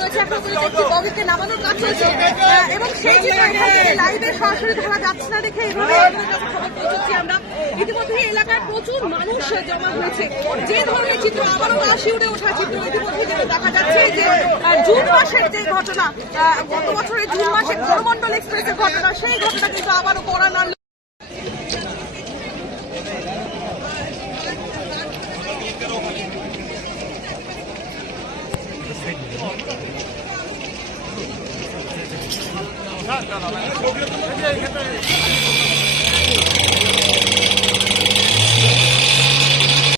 রয়েছে, এখন একটি বগিতে নামানোর কাজ চলছে এবং সেই চিত্র লাইভে সরাসরি ধরা যাচ্ছে না দেখে এইভাবে খবর পৌঁছচ্ছি আমরা। ইতিমধ্যে এলাকায় প্রচুর মানুষ জমা হয়েছে। যে ধরনের চিত্র আবারও শিউরে ওঠা চিত্র ইতিমধ্যে যেটা দেখা যাচ্ছে যে জুন মাসের যে ঘটনা, গত বছরের জুন মাসে করমণ্ডল এক্সপ্রেসের ঘটনা, সেই ঘটনা কিন্তু আবারও কড়া নাড়ল। No.